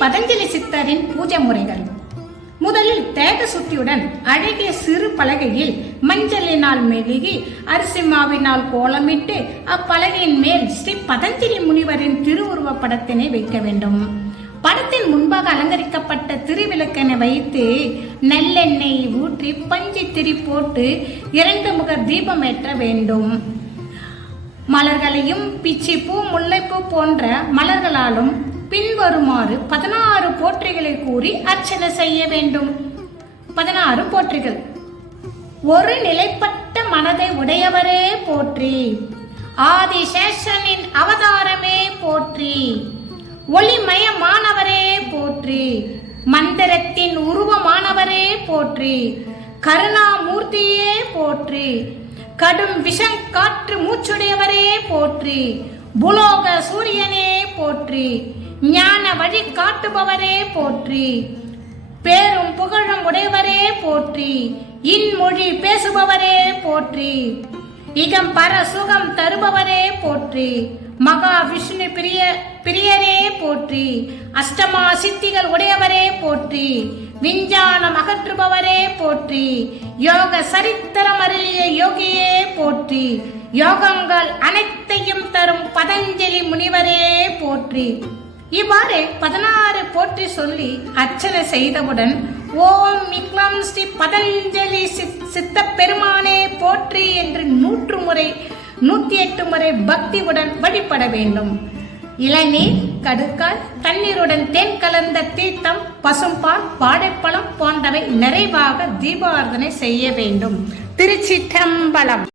பதஞ்சலி சித்தரின் பூஜை முறைகள். முதலில் தேக சுத்தியுடன் அழகிய சிறு பலகையில் மஞ்சளினால் மெழுகி அரிசி மாவினால் கோலமிட்டு அப்பலகையின் மேல் ஸ்ரீ பதஞ்சலி முனிவரின் திருவுருவ படத்தினை வைக்க வேண்டும். படத்தின் முன்பாக அலங்கரிக்கப்பட்ட திருவிளக்கனை வைத்து நல்லெண்ணெய் ஊற்றி பஞ்சு திரி போட்டு இரண்டு முக தீபம் ஏற்ற வேண்டும். மலர்களையும் பிச்சிப்பூ முல்லைப்பூ போன்ற மலர்களாலும் பின்வருமாறு பதினாறு போற்றிகளை கூறி அர்ச்சனை செய்ய வேண்டும். பதினாறு போற்றிகள். ஒரு நிலைப்பட்ட மனதை உடையவரே போற்றி. ஆதிசேஷனின் அவதாரமே போற்றி. ஒளிமயமானவரே போற்றி. மந்திரத்தின் உருவமானவரே போற்றி. கருணாமூர்த்தியே போற்றி. கடும் விஷம் காற்று மூச்சுடையவரே போற்றி. புலோக சூரியனே போற்றி. ஞான வழி காட்டுபவரே போற்றி. பேரும் புகழும் உடையவரே போற்றி. இன்மொழி பேசுபவரே போற்றி. இகம் பர சுகம் தருபவரே போற்றி. மகா விஷ்ணு பிரிய பிரியரே போற்றி. அஷ்டமா சித்திகள் உடையவரே போற்றி. விஞ்ஞானம் அகற்றுபவரே போற்றி. யோக சரித்திரம் அருளிய யோகியே போற்றி. யோகங்கள் அனைத்தையும் தரும் பதஞ்சலி முனிவரே போற்றி. இவ்வாறு பதினாறு போற்றி சொல்லி அர்ச்சனை செய்தவுடன் ஓம் விக்ரம் ஸ்ரீ பதஞ்சலி சித்- சித்த பெருமானே போற்றி என்று நூற்று முறை நூத்தி எட்டு முறை பக்தியுடன் வழிபட வேண்டும். இளநீர் கடுக்கால் தண்ணீருடன் தேன் கலந்த தீர்த்தம் பசும்பால் பாடைப்பழம் போன்றவை நிறைவாக தீபாராதனை செய்ய வேண்டும். திருச்சிற்றம்பலம்